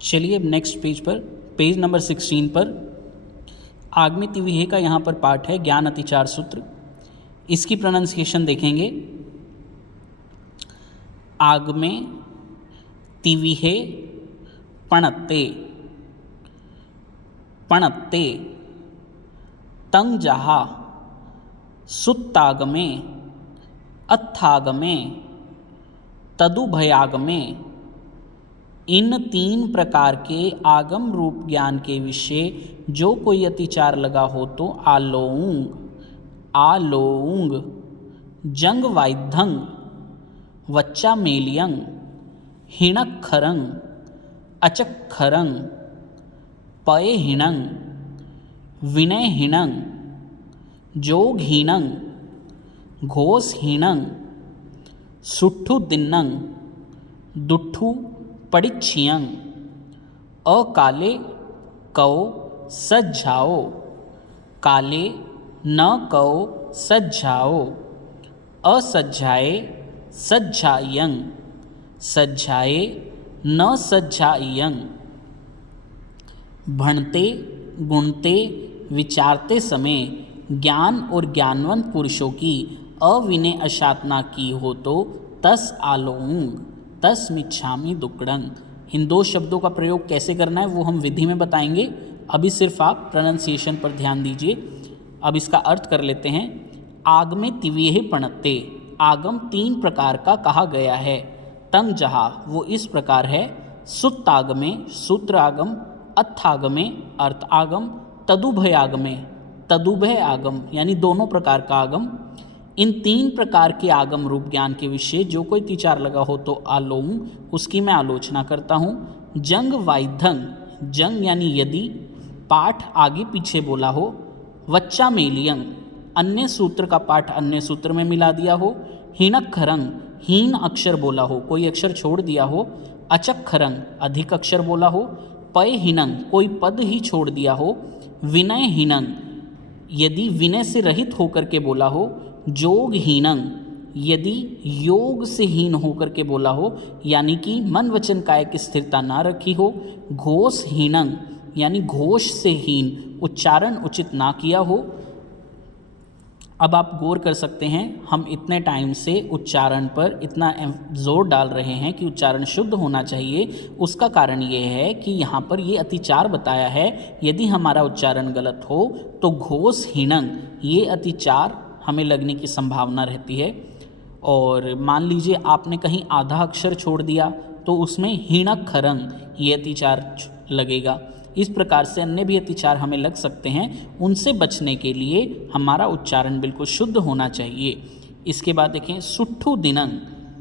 चलिए अब next page पर, पेज नंबर 16 पर आगमे तिविहे का यहाँ पर पाठ है, ज्ञान अतिचार सूत्र। इसकी प्रोनाउंसिएशन देखेंगे। आगमे तिविहे पणत्ते, पणत्ते तंग जहा सुत्तागमे अत्थागमे तदुभयागमे। इन तीन प्रकार के आगम रूप ज्ञान के विषय जो कोई अतिचार लगा हो तो आलोंग, आलोंग जंग वाइद्धंग वच्चा मेलियंग हिणक्खरंग अचक्खरंग पय हिणंग विनय हिणंग जोग हिणंग घोष हिणंग सुट्ठु दिन्नंग दुट्ठु पड़िच्छियंग अकाले कौ सज्झाओ, काले न कौ सज्झाओ असज्झाए सज्झायंग, सज्झाए न सज्झायंग। भणते गुणते विचारते समय ज्ञान और ज्ञानवंत पुरुषों की अविनय अशातना की हो तो तस आलोंग तस मिच्छामि दुक्कडंग। इन दो शब्दों का प्रयोग कैसे करना है वो हम विधि में बताएंगे, अभी सिर्फ आप प्रोनाउंसिएशन पर ध्यान दीजिए। अब इसका अर्थ कर लेते हैं। आगमे तिविहे पणत्ते, आगम तीन प्रकार का कहा गया है। तंग जहा वो इस प्रकार है। सुत्तागमे सूत्र आगम, अत्थागमे अर्थ आगम, तदुभयागमे तदुभय आगम यानी दोनों प्रकार का आगम। इन तीन प्रकार के आगम रूप ज्ञान के विषय जो कोई तिचार लगा हो तो आलोंग, उसकी मैं आलोचना करता हूँ। जंग वाइद्धंग, जंग यानी यदि, पाठ आगे पीछे बोला हो। वच्चा मेलियंग, अन्य सूत्र का पाठ अन्य सूत्र में मिला दिया हो। हिणक्खरंग, हीन अक्षर बोला हो, कोई अक्षर छोड़ दिया हो। अचक्खरंग, अधिक अक्षर बोला हो। पय हिणंग, कोई पद ही छोड़ दिया हो। विनय हिणंग, यदि विनय से रहित होकर के बोला हो। जोग हीनंग, यदि योग से हीन होकर के बोला हो यानी कि मन वचन काया की स्थिरता ना रखी हो। घोष हीनंग यानी घोष से हीन, उच्चारण उचित ना किया हो। अब आप गौर कर सकते हैं, हम इतने टाइम से उच्चारण पर इतना जोर डाल रहे हैं कि उच्चारण शुद्ध होना चाहिए। उसका कारण ये है कि यहाँ पर ये अतिचार बताया है। यदि हमारा उच्चारण गलत हो तो घोष हीनंग ये अतिचार हमें लगने की संभावना रहती है। और मान लीजिए आपने कहीं आधा अक्षर छोड़ दिया तो उसमें हिणक्खरंग ये अतिचार लगेगा। इस प्रकार से अन्य भी अतिचार हमें लग सकते हैं। उनसे बचने के लिए हमारा उच्चारण बिल्कुल शुद्ध होना चाहिए। इसके बाद देखें सुट्ठु दिनंग,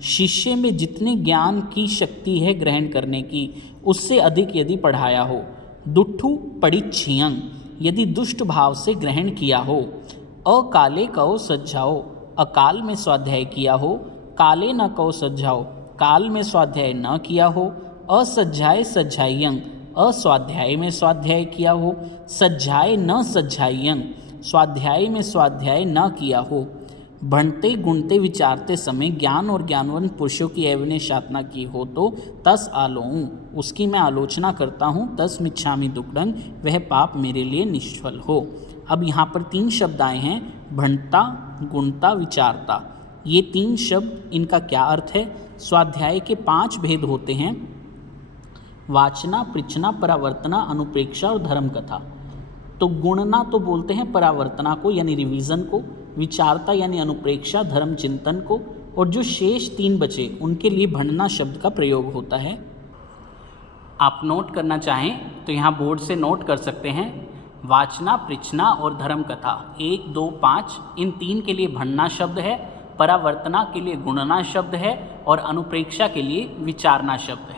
शिष्य में जितने ज्ञान की शक्ति है ग्रहण करने की उससे अधिक यदि पढ़ाया हो। दुट्ठु पड़िच्छियंग, यदि दुष्ट भाव से ग्रहण किया हो। अकाले कौ सज्झाओ, अकाल में स्वाध्याय किया हो। काले न कौ सज्झाओ, काल में स्वाध्याय न किया हो। असज्झाए सज्झायंग, अस्वाध्याय में स्वाध्याय किया हो। सज्झाए न सज्झायंग, स्वाध्याय में स्वाध्याय न किया हो। भणते गुणते विचारते समय ज्ञान और ज्ञानवंत पुरुषों की अविनय साधना की हो तो तस आलों, उसकी मैं आलोचना करता हूँ। तस मिच्छामि दुक्कडंग, वह पाप मेरे लिए निष्फल हो। अब यहाँ पर तीन शब्द आए हैं, भणता गुणता विचारता। ये तीन शब्द, इनका क्या अर्थ है? स्वाध्याय के 5 भेद होते हैं, वाचना, पृच्छना, परावर्तना, अनुप्रेक्षा और धर्म कथा। तो गुणना तो बोलते हैं परावर्तना को यानी रिवीजन को, विचारता यानी अनुप्रेक्षा धर्म चिंतन को, और जो शेष 3 बचे उनके लिए भणना शब्द का प्रयोग होता है। आप नोट करना चाहें तो यहाँ बोर्ड से नोट कर सकते हैं। वाचना, पृच्छना और धर्म कथा 1, 2, 5 इन 3 के लिए भणना शब्द है, परावर्तना के लिए गुणना शब्द है और अनुप्रेक्षा के लिए विचारना शब्द है।